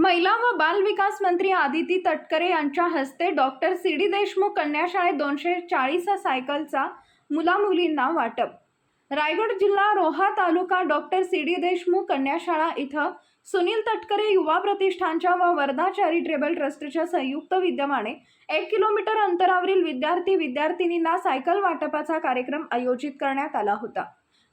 महिला व बाल विकास मंत्री आदिती तटकरे यांच्या हस्ते डॉक्टर सी.डी. देशमुख कन्या शाळेत 240 सायकलचा मुला-मुलींना वाटप। रायगड जिल्हा रोहा तालुका डॉक्टर सी.डी. देशमुख कन्या शाळा इथं सुनील तटकरे युवा प्रतिष्ठानच्या व वर्धा चॅरिटेबल ट्रस्टच्या संयुक्त विद्यमाने 1 किलोमीटर अंतरावरील विद्यार्थी-विद्यार्थिनींना सायकल वाटपाचा कार्यक्रम आयोजित करण्यात आला होता।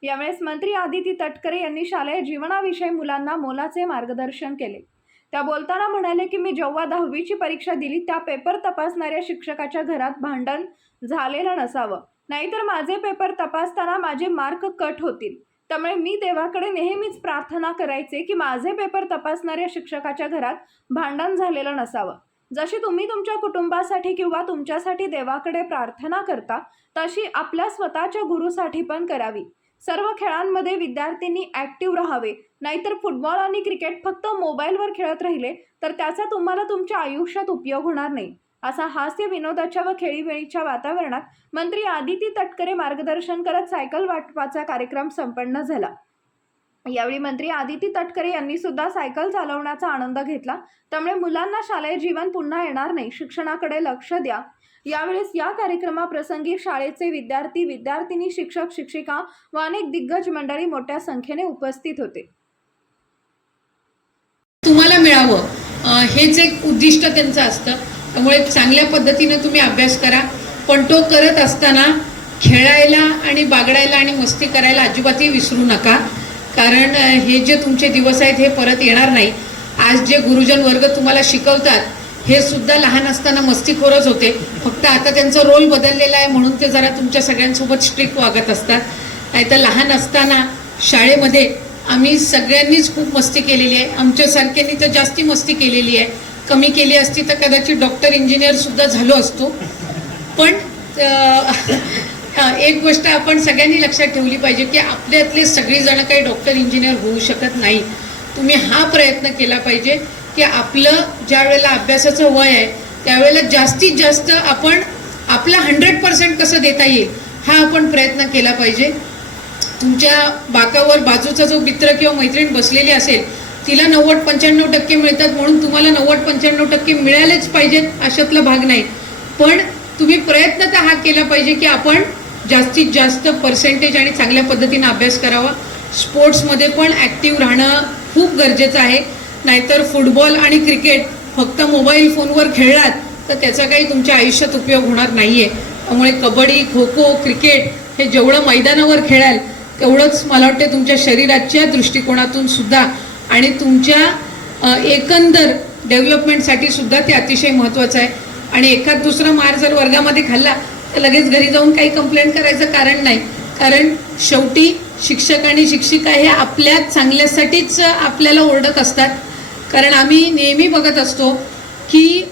यावेळेस मंत्री आदिती तटकरे यांनी शालेय जीवनाविषयी मुलांना मोलाचे मार्गदर्शन केले। त्या बोलताना म्हणाले की मी जेव्हा 10वीची परीक्षा दिली त्या पेपर तपासणाऱ्या शिक्षकाच्या घरात भांडण झालेलं नसावं, नाहीतर माझे पेपर तपासताना माझे मार्क कट होतील। त्यामुळे मी देवाकडे नेहमीच प्रार्थना करायचे की माझे पेपर तपासणाऱ्या शिक्षकाच्या घरात भांडण झालेलं नसावं। जशी तुम्ही तुमच्या कुटुंबासाठी किंवा तुमच्यासाठी देवाकडे प्रार्थना करता तशी आपल्या स्वतःच्या गुरुसाठी पण करावी। सर्व खेळांमध्ये विद्यार्थ्यांनी ॲक्टिव्ह राहावे, नाहीतर फुटबॉल आणि क्रिकेट फक्त मोबाईलवर खेळत राहिले तर त्याचा तुम्हाला तुमच्या आयुष्यात उपयोग होणार नाही। असा हास्य विनोदाच्या व खेळीमेळीच्या वातावरणात मंत्री आदिती तटकरे मार्गदर्शन करत सायकल वाटपाचा कार्यक्रम संपन्न झाला। यावेळी मंत्री आदिती तटकरे यांनी सुद्धा सायकल चालवण्याचा आनंद घेतला। त्यामुळे मुलांना शालेय जीवन पुन्हा येणार नाही, शिक्षणाकडे लक्ष द्या। यावेळेस या कार्यक्रमाप्रसंगी शाळेचे विद्यार्थी विद्यार्थिनी, शिक्षक शिक्षिका व अनेक दिग्गज मंडळी मोठ्या संख्येने उपस्थित होते। तुम्हाला मिळावं हेच एक उद्दिष्ट त्यांचं असतं। त्यामुळे चांगल्या पद्धतीने तुम्ही अभ्यास करा, पण तो करत असताना खेळायला आणि बागडायला आणि मस्ती करायला अजिबातही विसरू नका, कारण हे जे तुमचे दिवस आहेत हे परत येणार नाही। आज जे गुरुजन वर्ग तुम्हाला शिकवतात हे सुद्धा लहान असताना मस्तीखोरच होते, फक्त आता त्यांचा रोल बदललेला आहे म्हणून ते जरा तुमच्या सगळ्यांसोबत स्ट्रिक्ट वागत असतात। नाहीतर लहान असताना शाळेमध्ये आम्ही सगळ्यांनीच खूप मस्ती केलेली आहे। आमच्यासारख्यांनी तर जास्ती मस्ती केलेली आहे, कमी केली असती तर कदाचित डॉक्टर इंजिनियर सुद्धा झालो असतो। पण एक गोष्ट आपण सगळ्यांनी लक्षात ठेवली पाहिजे की आपल्यातले सगळीजण काही डॉक्टर इंजिनियर होऊ शकत नाही। तुम्ही हा प्रयत्न केला पाहिजे की आपलं ज्या वेळेला अभ्यासाचं वय आहे त्यावेळेला जास्तीत जास्त आपण आपला 100% कसं देता येईल हा आपण प्रयत्न केला पाहिजे। तुमच्या बाकावर बाजूचा जो मित्र किंवा मैत्रीण बसलेली असेल तिला 90-95% मिळतात म्हणून तुम्हाला 90-95% मिळालेच पाहिजेत अशातला भाग नाही, पण तुम्ही प्रयत्न तर हा केला पाहिजे की आपण जास्तीत जास्त पर्सेंटेज आणि चांगल्या पद्धतीने अभ्यास करावा। स्पोर्ट्समध्ये पण ॲक्टिव्ह राहणं खूप गरजेचं आहे, नाहीतर फुटबॉल आणि क्रिकेट फक्त मोबाईल फोनवर खेळलात तर त्याचा काही तुमच्या आयुष्यात उपयोग होणार नाही आहे। त्यामुळे कबड्डी, खो खो, क्रिकेट हे जेवढं मैदानावर खेळाल तेवढंच मला वाटते तुमच्या शरीराच्या दृष्टिकोनातून सुद्धा आणि तुमच्या एकंदर डेव्हलपमेंटसाठी सुद्धा ते अतिशय महत्त्वाचं आहे। आणि एखाद दुसरा मार जर वर्गामध्ये खाल्ला तर लगेच घरी जाऊन काही कंप्लेंट करायचं कारण नाही, कारण शेवटी शिक्षक आणि शिक्षिका हे आपल्या चांगल्यासाठीच आपल्याला ओरडत असतात। कारण आम्ही नेहमी बघत असतो की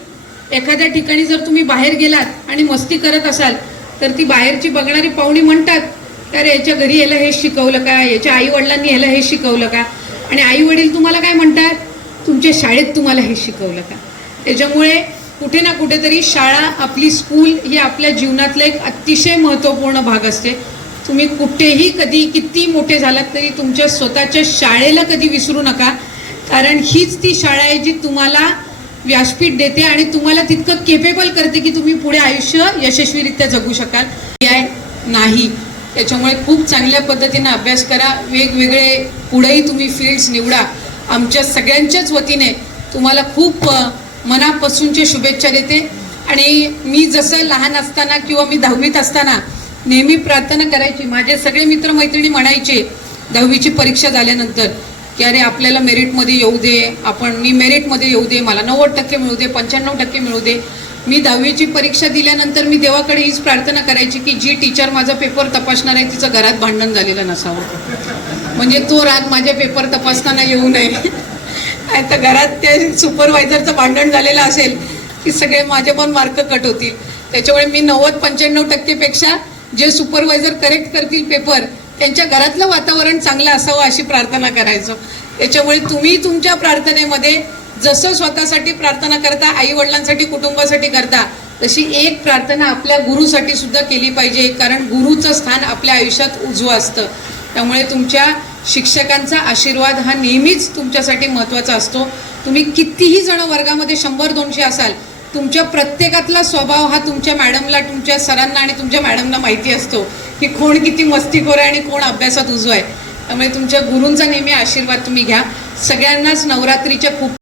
एखाद्या ठिकाणी जर तुम्ही बाहेर गेलात आणि मस्ती करत असाल तर ती बाहेरची बघणारी पाहुणी म्हणतात अरे याच्या घरी याला हे शिकवलं का, याच्या आई वडिलांनी याला हे शिकवलं का, आणि आई वडील तुम्हाला काय म्हणतात, तुमच्या शाळेत तुम्हाला हे शिकवलं का। त्याच्यामुळे कुठे ना कुठेतरी शाळा, आपली स्कूल ही आपल्या जीवनातला एक अतिशय महत्त्वपूर्ण भाग असते। तुम्ही कुठेही कधी किती मोठे झालात तरी तुमच्या स्वतःच्या शाळेला कधी विसरू नका, कारण हीच ती शाळा आहे जी तुम्हाला व्यासपीठ देते आणि तुम्हाला तितकं केपेबल करते की तुम्ही पुढे आयुष्य यशस्वीरित्या जगू शकाल। नाही, त्याच्यामुळे खूप चांगल्या पद्धतीने अभ्यास करा, वेगवेगळे पुढेही तुम्ही फील्ड्स निवडा। आमच्या सगळ्यांच्याच वतीने तुम्हाला खूप मनापासूनच्या शुभेच्छा देते। आणि मी जसं लहान असताना किंवा मी 10वीत असताना नेहमी प्रार्थना करायची, माझे सगळे मित्रमैत्रिणी म्हणायचे 10वीची परीक्षा झाल्यानंतर की अरे आपल्याला मेरिटमध्ये येऊ दे, मी मेरिटमध्ये येऊ दे, मला 90% मिळू दे, 95% मिळू दे। मी 10वीची परीक्षा दिल्यानंतर मी देवाकडे हीच प्रार्थना करायची की जी टीचर माझा पेपर तपासणार आहे तिचं घरात भांडण झालेलं नसावं, म्हणजे तो राग माझ्या पेपर तपासताना येऊ नये। आता घरात त्या सुपरवायझरचं भांडण झालेलं असेल की सगळे माझे पण मार्क कट होतील। त्याच्यामुळे मी 90-95% पेक्षा जे सुपरवायझर करेक्ट करतील पेपर त्यांच्या घरातलं वातावरण चांगलं असावं अशी प्रार्थना करायचो। त्याच्यामुळे तुम्ही तुमच्या प्रार्थनेमध्ये जसं स्वतःसाठी प्रार्थना करता, आई वडिलांसाठी, कुटुंबासाठी करता, तशी एक प्रार्थना आपल्या गुरुसाठी सुद्धा केली पाहिजे, कारण गुरुचं स्थान आपल्या आयुष्यात उजवं असतं। त्यामुळे तुमच्या शिक्षकांचा आशीर्वाद हा नेहमीच तुमच्यासाठी महत्त्वाचा असतो। तुम्ही कितीही जण वर्गामध्ये 100-200 असाल, तुमच्या प्रत्येकातला स्वभाव हा तुमच्या मॅडमला, तुमच्या सरांना आणि तुमच्या मॅडमला माहिती असतो की कोण किती मस्तीखोर आहे आणि कोण अभ्यासात उजवा आहे. त्यामुळे तुमच्या गुरूंचा नेहमी आशीर्वाद तुम्ही घ्या. सगळ्यांनाच नवरात्रीच्या खूप